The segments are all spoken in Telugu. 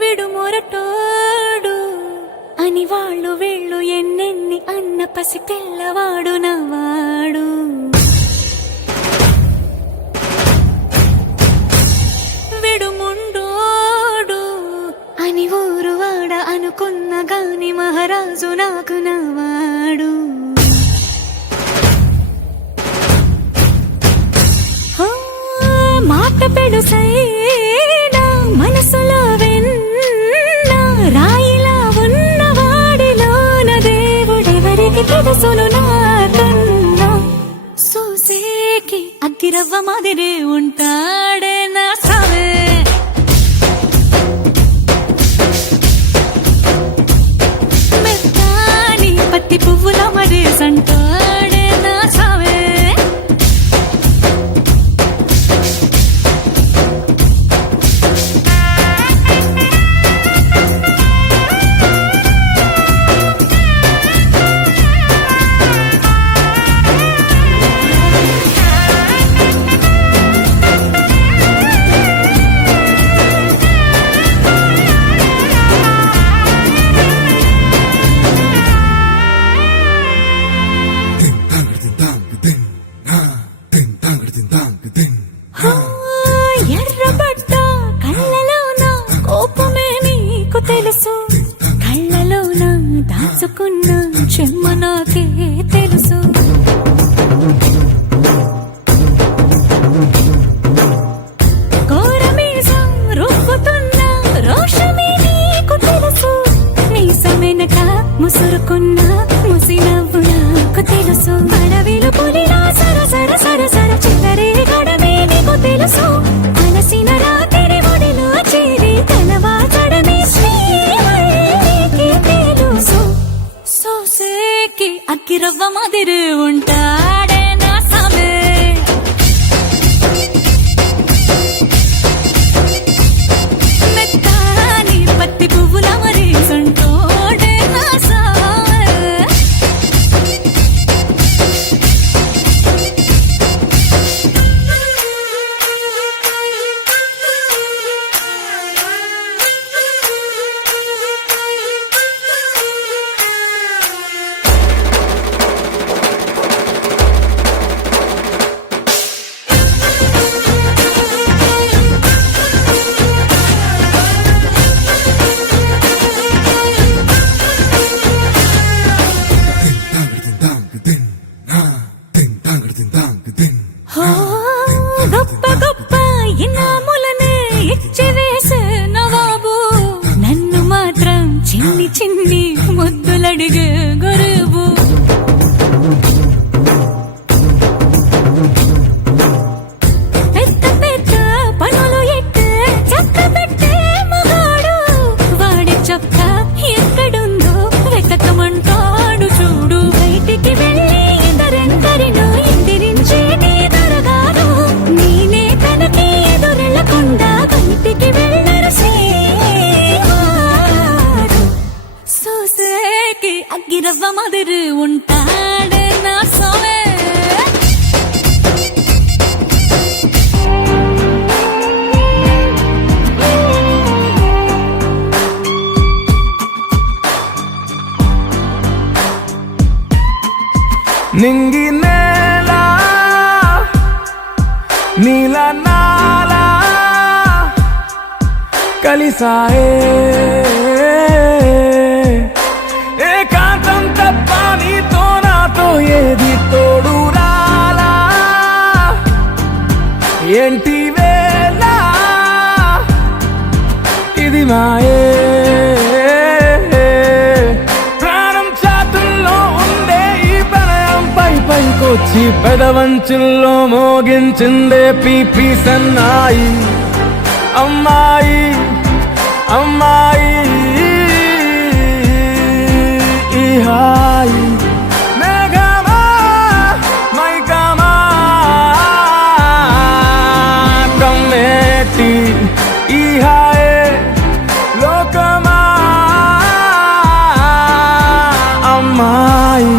విడు మొరటోడు అని వాళ్ళు వీళ్ళు ఎన్నెన్ని అన్న పసి పిల్లవాడు నవాడు. విడు ముండోడు అని ఊరు వాడ అనుకున్న గాని మహారాజు నాకు నవాడు. మాట పెడుసైనా మనసులో వెన్న రాయిలా ఉన్నవాడిలోన దేవుడెవరికి తెలుసును నాకన్నా. సూసేకి అగ్గిరవ్వ మాదిరి ఉంటాడే నా సావే. మెత్తాని పత్తి పువ్వుల మరి సంటాడే నా సావే. ఎర్రబడ్డ కళ్ళలోన కోపమే నీకు తెలుసు, కళ్ళలోన దాచుకున్న చెమ్మ నాకే తెలుసు. కోరమీసం రుబ్బుతున్న రోషమే నీకు తెలుసు, మీసమెనక ముసురుకున్న ముసి నవ్వు నాకు తెలుసు. అడవిలు పులిలా సర సర సర సర చిల్లరే గడమే నీకు తెలుసు, అలసిన రాత్రి ఒడిలో చేరి తలవాచడమే శ్రీకి తెలుసు. సోసేకి అగ్గిరవ్వ మాదిరి ఉంటాడే నా సామే. మెత్తాని పత్తి పువ్వుల మరి సంటోడే నా సామే. గొప్ప గొప్ప ఇనాములనే ఇచ్చి వేసే నవాబు, నన్ను మాత్రం చిన్ని చిన్ని ముద్దులడిగే గురువు. పెద్ద పెద్ద పనులు ఎట్టే చక్క పెట్టే మగాడు, వాడి చొక్క ఎక్కడుందో వెతకమంటాడు చూడు. బయటికి వెళ్ళి ఇద్దరెందరినో ఎదిరించేటి దొరగారు, నేనే తనకి ఎదురెళ్ళకుండా బయటికి వెళ్ళరు శ్రీవాడు. సోసేకి అగ్గిరవ్వ మాదిరి ఉంటాడే నా సోమే. నింగి నేల నీల నాల కలిసాయే, ఏకాంతం తప్ప నీతో నాతో ఏది తోడు రాలా. ఏంటి వేళ ఇది మాయే, ప్రాణం చాతుల్లో ఉండే ఈ ప్రణయం పై పైకొచ్చి పెదవంచుల్లో మోగించిందే పీపీ సన్నాయి. అమ్మాయి అమ్మాయి ఈ హాయి మేఘమా మైకమా కమ్మేటి ఈ హాయే లోకమా అమ్మాయి.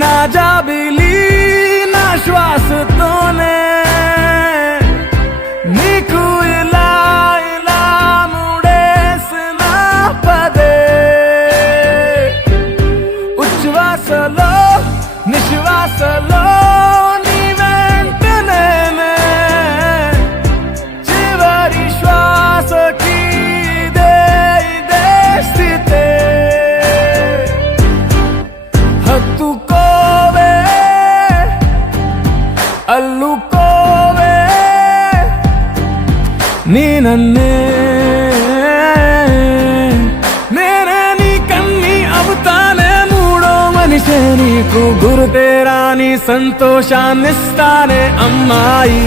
నా జాబిలి నా శ్వాసతోనే నీకు ఇలా ఇలా ముడేసిన పదే ఉచ్ఛ్వాసలో నిశ్వాసలో నీ వెంట నేనే చివరి శ్వాసకి ఇదే స్థితే హత్తుకోవే అల్లుకోవే నీ నన్నే నేనే నీ కన్ని అవుతానే మూడో మనిషే నీకు గురుతేరాని సంతోషాన్నిస్తానే అమ్మాయి